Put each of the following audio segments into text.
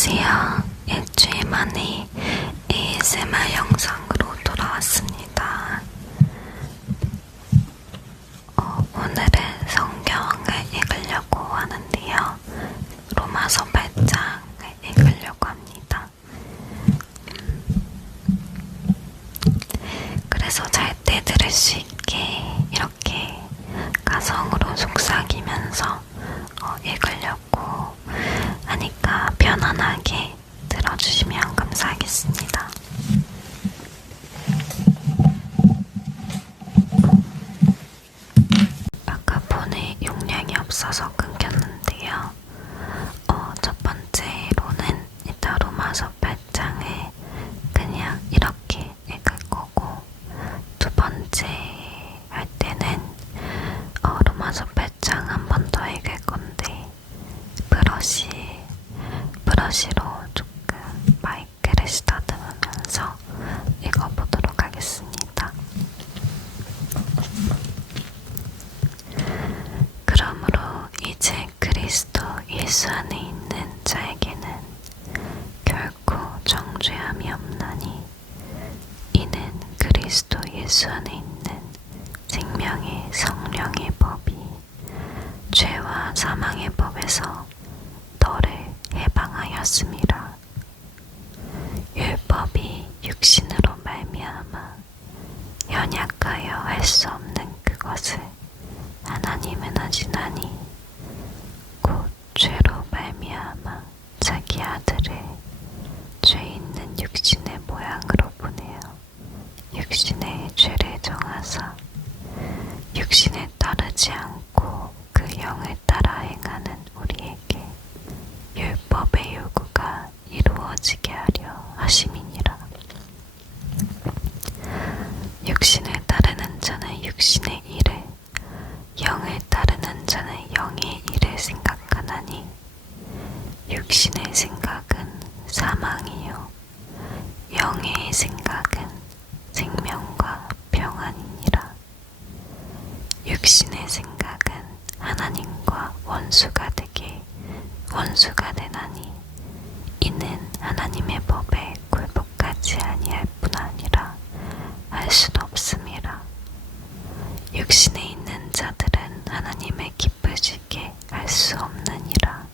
안녕하세요. 일주일 만에 ASMR 영상으로 돌아왔습니다. 오늘은 성경을 읽으려고 하는데요. 로마서 8장을 읽으려고 합니다. 그래서 잘 때 들을 수 있게 이렇게 가성으로 속삭이면서 읽으려고 하니까 편안하게 들어주시면 감사하겠습니다. 아까 폰에 용량이 없어서 끊겼는데요. 첫 번째로는 일단 로마서 8장을 그냥 이렇게 읽을 거고, 두 번째 할 때는 로마서 8장 한 번 더 읽을 건데 브러쉬로 조금 마이크를 쓰다듬으면서 읽어보도록 하겠습니다. 그러므로 이제 그리스도 예수 안에 있는 자에게는 결코 정죄함이 없나니, 이는 그리스도 예수 안에 있는 생명의 성령의 법이 죄와 사망의 법에서 너를 해방하였음이라. 율법이 육신으로 말미암아 연약하여 할 수 없는 그것을 하나님은 하시나니, 곧 죄로 말미암아 자기 아들을 죄 있는 육신의 모양으로 보내어 육신의 죄를 정하사 육신에 따르지 않고 그 영을 따라 행하는 우리에게 율법의 요구가 이루어지게 하려 하심이니라. 육신을 따르는 자는 육신의 일을, 영을 따르는 자는 영의 일을 생각하나니, 육신의 생각은 사망이요 영의 생각은 생명과 평안이니라. 육신의 생각은 하나님과 원수가 되나니, 이는 하나님의 법에 굴복하지 아니할 뿐 아니라 할 수도 없음이라. 육신에 있는 자들은 하나님을 기쁘시게 할 수 없느니라.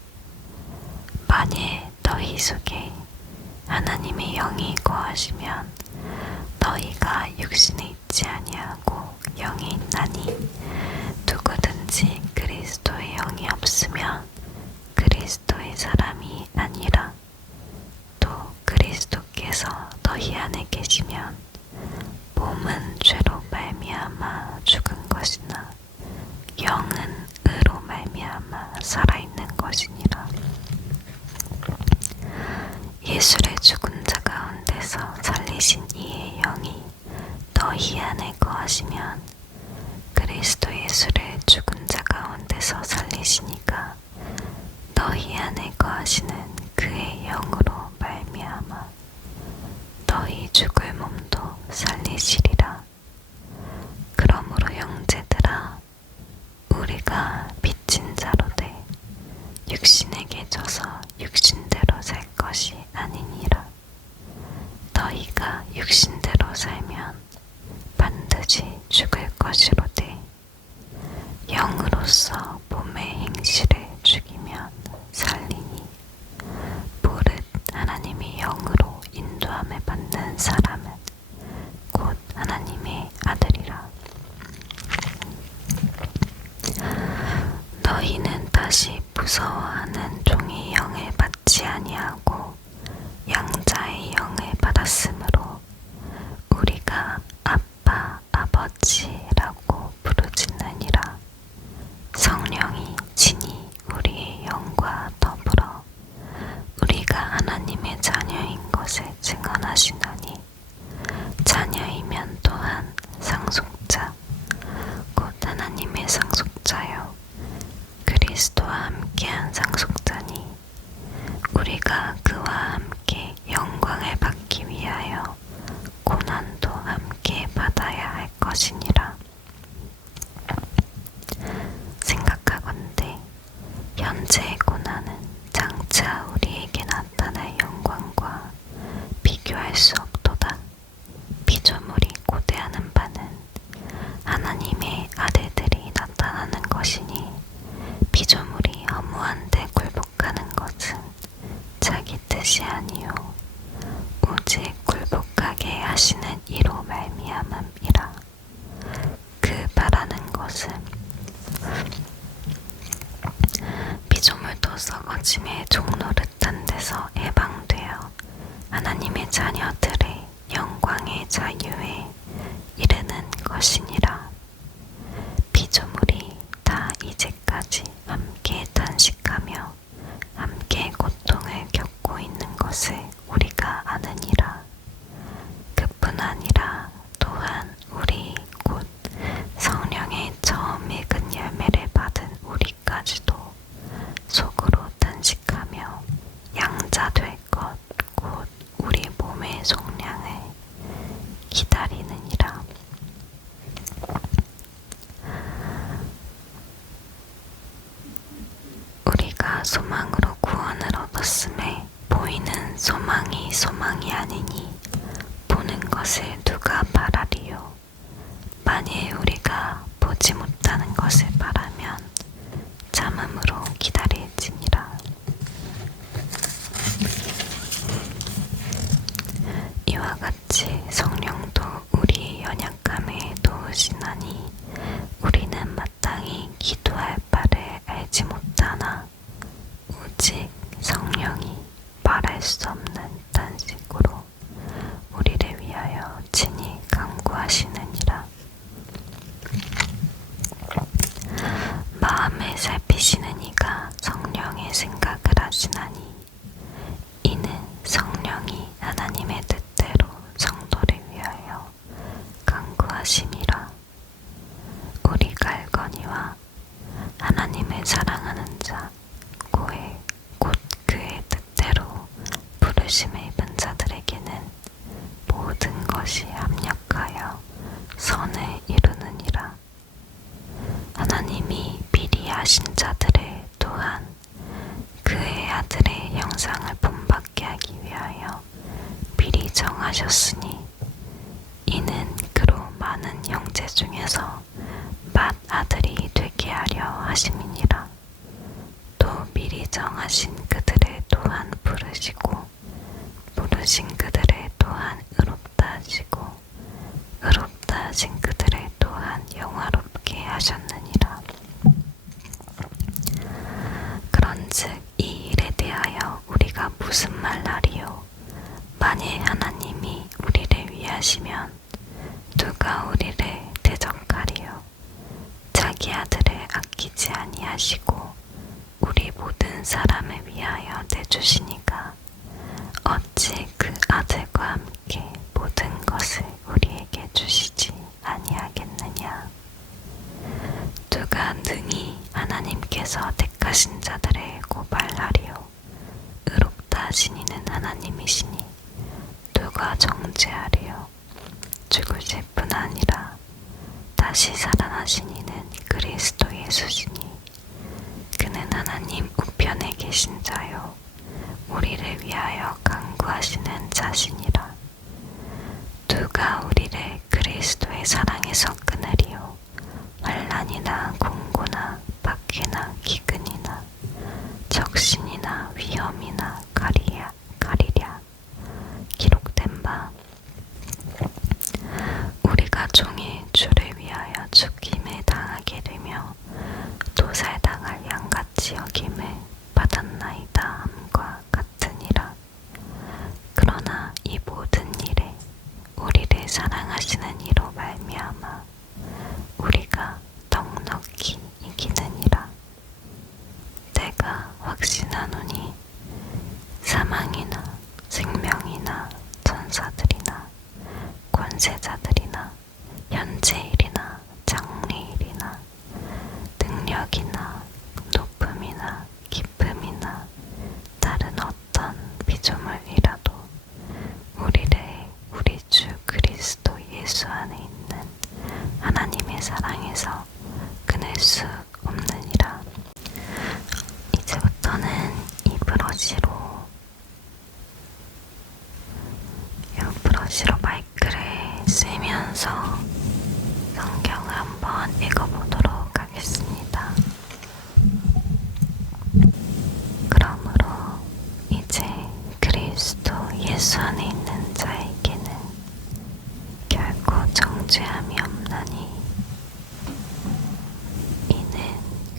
만일 너희 속에 하나님의 영이 거하시면 너희가 육신에 있지 아니하고 영에 있나니, 누구든지 그리스도의 영이 없으면 그리스도의 사람이 아니라. 또 그리스도께서 너희 안에 계시면 몸은 죄로 말미암아 죽은 것이나 영은 의로 말미암아 살아있는 것이니라. 예수를 죽은 자 가운데서 살리신 이의 영이 너희 안에 거하시면 그리스도 예수를 죽은 자 가운데서 살리시니까 너희 안에 거하시는 그의 영으로 말미암아 너희 죽을 몸도 살리시리라. 그러므로 형제들아, 우리가 빚진 자로 돼 육신에게 져서 육신대로 살 것이 아니니라. 너희가 육신대로 살면 반드시 죽을 것이로되, 영으로서 몸의 행실을 죽이면 살리니, 무릇 하나님의 영으로 인도함을 받는 사람은 곧 하나님의 아들이라. 너희는 다시 무서워하는 종의 영을 받지 아니하고 양자의 영을 받았으므로 우리가 아빠, 아버지라고 부르짖느니라. 성령이 친히 우리의 영과 더불어 우리가 하나님의 자녀인 것을 증언하시나니, 자녀이면 또한 상속자, 곧 하나님의 상속자요 그리스도와 함께한 상속자니, 끊어짐의 종노릇한 데서 해방되어 하나님의 자녀들의 영광의 자유에 이르는 것이니라. 피조물이 다 이제까지 함께 단식하며 함께 고통을 겪고 있는 것을 우리가 아느니라. 그뿐 아니라 또한 우리 곧 성령의 처음 익은 열매를 받은 우리까지도 속으로 단식하며 양자 될 것 곧 우리 몸의 속량을 기다리느니라. 우리가 소망으로 구원을 얻었음에 보이는 소망이 아니니 보는 것을 누가 바라리요. 만일 우리가 보지 못하는 것을 바라면 참음으로 기다릴지니라. 이와 같이 성령도 우리의 연약함에 도우시나니 우리는 마땅히 기도할 바를 알지 못하나 오직 성령이 말할 수 없는 단식으로 우리를 위하여 친히 간구하시느니라. 마음을 살피시는 이가 성령의 생각을 하시나니 이는 성령이 하나님의 뜻대로 성도를 위하여 간구하심이라. 우리가 알거니와 하나님을 사랑하는 자 고에 곧 그의 뜻대로 부르심을 입은 자들에게는 모든 것이 합력하여 선을 이루느니라. 하나님이 미리 아신 자들을 또한 그의 아들의 형상을 본받게 하기 위하여 미리 정하셨으니 이는 그로 많은 형제 중에서 맏 아들이 되게 하려 하심이니라. 또 미리 정하신 그들을 또한 부르시고 부르신 그들을 또한 의롭다 하시고 의롭다 하신 그들을 또한 영화롭게 하셨느니라. 그런즉 이 일에 대하여 우리가 무슨 말하리요? 만일 하나님이 우리를 위하시면 누가 우리를 대적하리요? 자기 아들을 아끼지 아니하시고 우리 모든 사람을 위하여 내주시니까 어찌 그 아들과 함께 모든 것을 우리에게 주시지 아니하겠느냐? 누가 능히 하나님께서 택하신 자들을 고발하리요? 의롭다 하신 이는 하나님이시니 누가 정죄하리요? 죽으실 뿐 아니라 다시 살아나신 이는 그리스도 예수시니 그는 하나님 우편에 계신 자요 우리를 위하여 간구하시는 자시니라. 누가 우리를 그리스도의 사랑에서 끊으리요? 환난이나 공고나 박해나 기근이나 적신이나 위험이나 가리랴 기록된 바 우리가 종일 주를 위하여 죽임을 당하게 되며 도살당할 양같이 여김을 받았나이다 함과 같으니라. 그러나 이 모든 일에 우리를 사랑하시는 이로 말미암아 우리가 넉넉히 이기느니라. 내가 확신하노니 사망이나 생명이나 천사들이나 권세자들이나 현재일이나 장래일이나 능력이나 높음이나 깊음이나 다른 어떤 피조물이라도 우리를 우리 주 그리스도 예수 안에 있는 하나님의 사랑에서 끊을 수 없느니라. 이제부터는 이 브러쉬로 마이크를 쓰면서 성경을 한번 읽어보도록 하겠습니다. 그러므로 이제 그리스도 예수 안에 있는 자에게는 결코 정죄함이 없나니 이는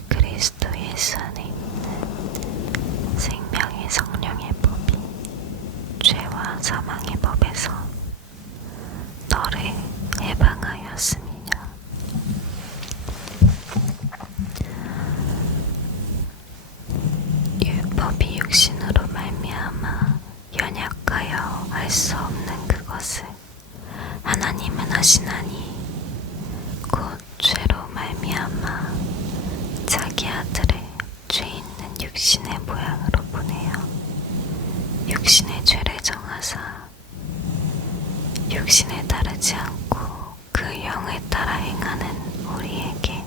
그리스도 예수 안에 있는 알 수 없는 그것을 하나님은 하시나니 곧 죄로 말미암아 자기 아들을 죄 있는 육신의 모양으로 보내어 육신의 죄를 정하사 육신에 따르지 않고 그 영을 따라 행하는 우리에게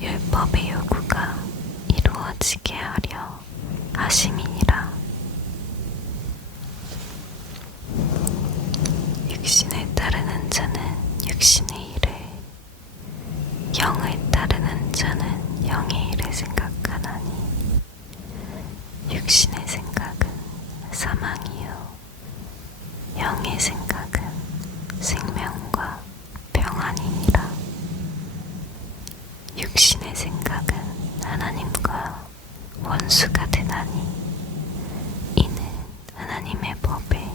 율법의 요구가 이루어지게 하려 하심이니라. 육신을 따르는 자는 육신의 일을, 영을 따르는 자는 영의 일을 생각하나니 육신의 생각은 사망이요 영의 생각은 생명과 평안이니라. 육신의 생각은 하나님과 원수가 되나니 이는 하나님의 법에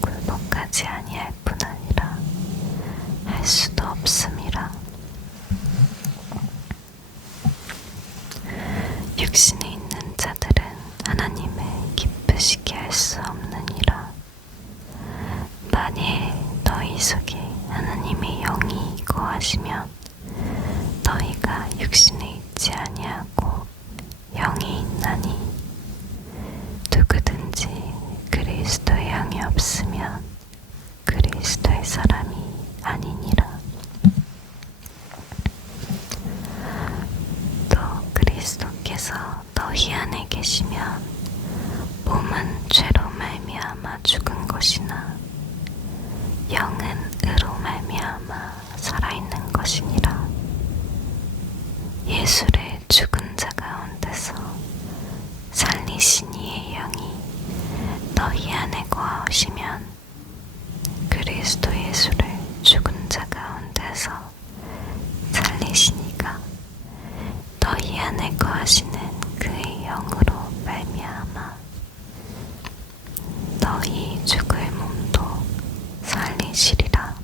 굴복하지 아니할 뿐 아니라 할 수도 없음이라. 육신에 있는 자들은 하나님을 기쁘시게 할 수 없느니라. 만일 너희 속에 하나님의 영이 거하시면 너희가 육신에 있지 아니하고 영이 있나니 누구든지 그리스도의 영이 없으면 그리스도의 사람이 아니니라. 또 그리스도께서 너희 안에 계시면 몸은 죄로 말미암아 죽은 것이나 영은 의로 말미암아 살아있는 것이니라. 예수를 죽은 자 가운데서 살리신 이의 영이 너희 안에 거하시면 그리스도 예수를 죽은 자 가운데서 살리신 이가 너희 안에 거하시는 그의 영으로 말미암아 너희 죽을 몸도 살리시리라.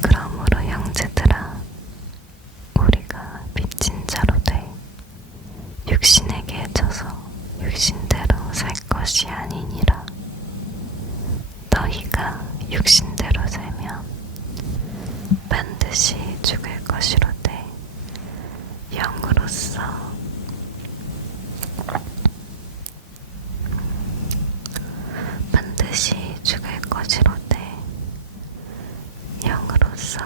그러므로 형제들아, 우리가 빚진 자로 돼 육신에게 져서 육신대로 살 것이 아니니라. 너희가 육신대로 살면 반드시 죽을 것이로되 영으로서 반드시 죽을 것이로되 영으로서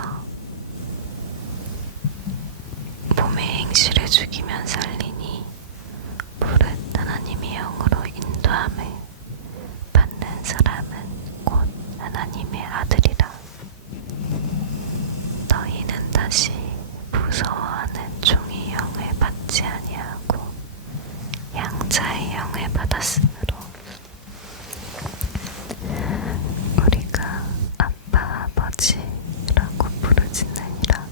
몸의 행실을 죽이면 살리니 무릇 하나님의 영으로 인도함을 받는 사람은 곧 하나님의 아들이라. 너희는 다시 무서워하는 종의 영을 받지 아니하고 양자의 영을 받았으므로 우리가 아빠 아버지라고 부르짖느니라.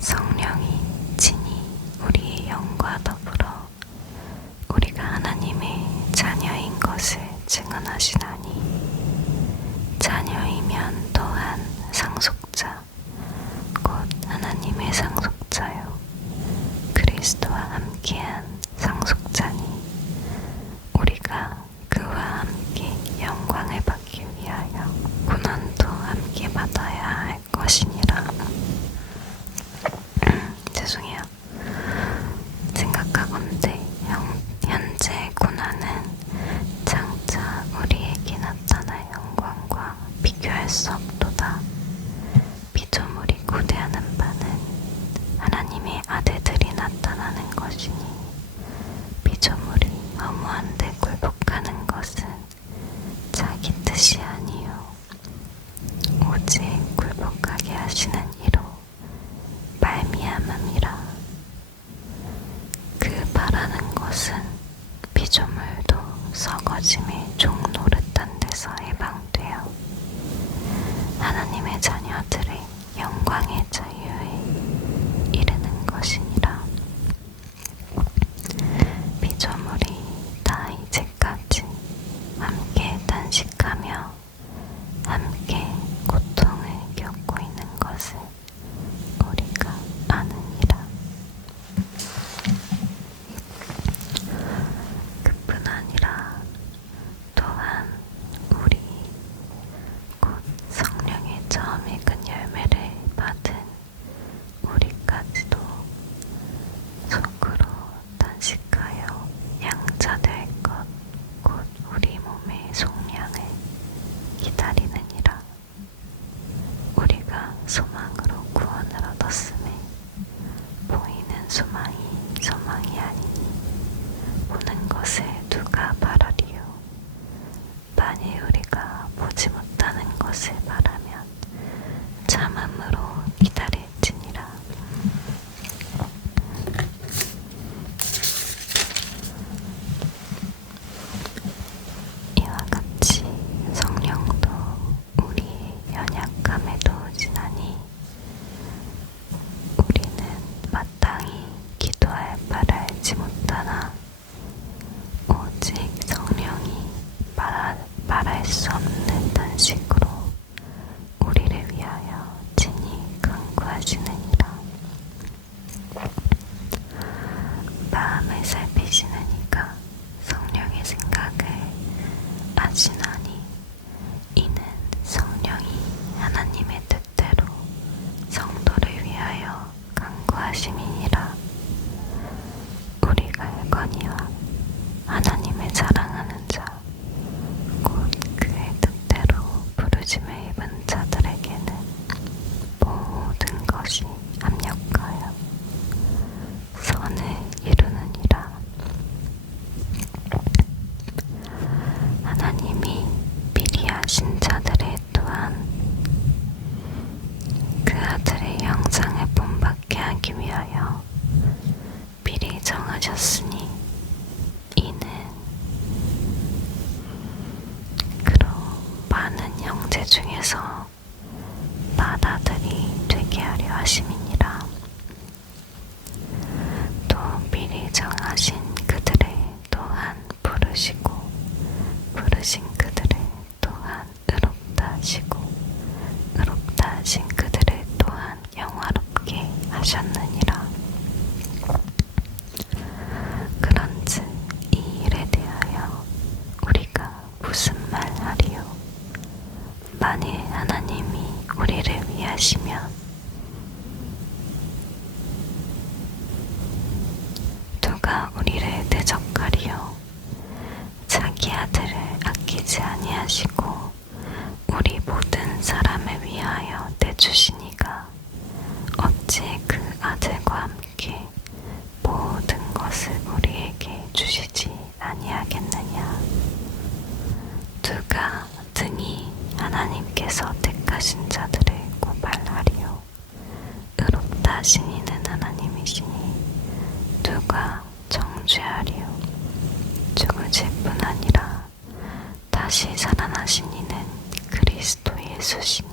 성령이 친히 우리의 영과 더불어 우리가 하나님의 자녀인 것을 증언하시나니 자녀이면 또한 상속자 곧 하나님의 상속자요 그리스도와 함께한 상속자니 우리가 그와 함께 영광을 받기 위하여 고난도 함께 받아야 할 것이니라. 죄송해요. 생각하건대 현재 고난은 장차 우리에게 나타날 영광과 비교할 수 없도다. 피조물이 고대하는 바는 하나님의 아들들이 나타나는 것이니 피조물이 허무한데 굴복하는 것은 자기 뜻이 아니요 오직 굴복하게 하시는 이로 말미암음이라. 그 바라는 것은 피조물도 서거짐의 종 노릇한 데서 해방되어 하나님의 자녀들의 영광의 자유에 이르는 것이니라. 피조물이 다 이제까지 함께 단식하며 함께 고통을 겪고 있는 것을 우리가 아느니라. 그뿐 소망이 소망이 아니니 보는 것을 누가 바라리요. 만일 우리가 보지 못하는 것을 바라면 참음으로 기다릴지니라. 이와 같이 성령도 우리의 연약함에도 지나니 우리는 마땅히 기도할 바를 알지 못하나 오직 성령이 말할 수 없는 단식으로 우리를 위하여 친히 간구하시느니라. 마음을 살피시는 이가 성령의 생각을 아시나니 이는 성령이 하나님의 뜻대로 성도를 위하여 간구하심이니라. 우리가 알거니와 하나님을 사랑하는 자 곧 그의 뜻대로 부르심을 입은 자들에게는 모든 것이 합력하여 선을 이루느니라. 하나님이 미리 아신 자들을 또한 그 아들의 형상을 본받게 하기 위하여 미리 정하셨으니 이는 그로 많은 형제 중에서 맏아들이 되게 하려 하심이니라. 또 미리 정하신 그들을 또한 부르시고 부르신 그들을 또한 의롭다 하시고 의롭다 하신 그들을 또한 영화롭게 하셨느니라. 그런즉 이 일에 대하여 우리가 무슨 말 하리요? 만일 하나님이 우리를 위하시면 누가 우리를 대적하리요? 자기 아들을 아끼지 아니하시고 우리 모든 사람을 위하여 내주시니가 어찌 그 아들과 함께 모든 것을 우리에게 주시지 아니하겠느냐. 누가 등이 하나님께서 택하신 자들을 고발하리요? 의롭다 하신 이는 하나님이시니 누가 정죄하리요? 죽으실 뿐 아니라 다시 살아나신 이는 그리스도 예수시니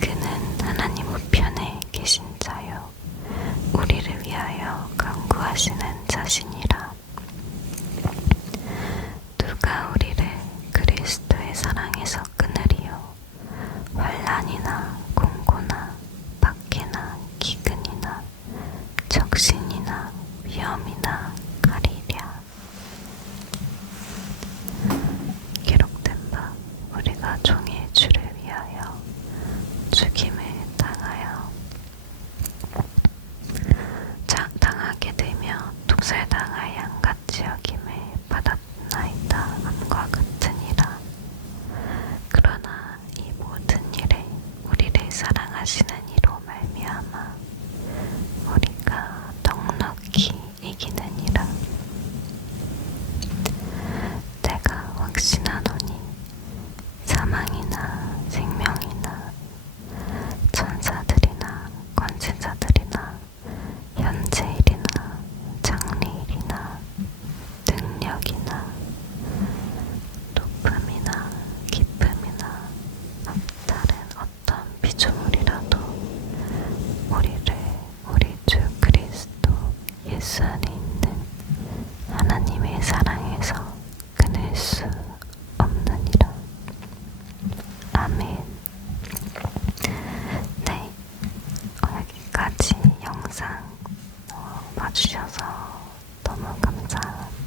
그는 하나님 우편에 계신 자요 우리를 위하여 간구하시는 자시니라. 누가 우리를 그리스도의 사랑에서 끊으리요? 환난이나 공고나 박해나 기근이나 적신이나 위험이나 가리랴. 기록된 바 우리가 종의 주를 위하여 죽임을 당하게 되며 독살당할 양같이 여김을 받았나이다 함과 같으니라. 그러나 이 모든 일에 우리를 사랑하시는 이로 말미암아 우리가 넉넉히 이기느니라. 내가 확신하노니 사망이나 생명이나 천사들이나 권세자들이나 현재일이나 장래일이나 능력이나 높음이나 깊음이나 다른 어떤 피조물이라도 우리를 우리 주 그리스도 예수 안에 있는 하나님의 사랑에서 끊을 수 없느니라. 아멘. 네, 여기까지 영상 봐주셔서 너무 감사합니다.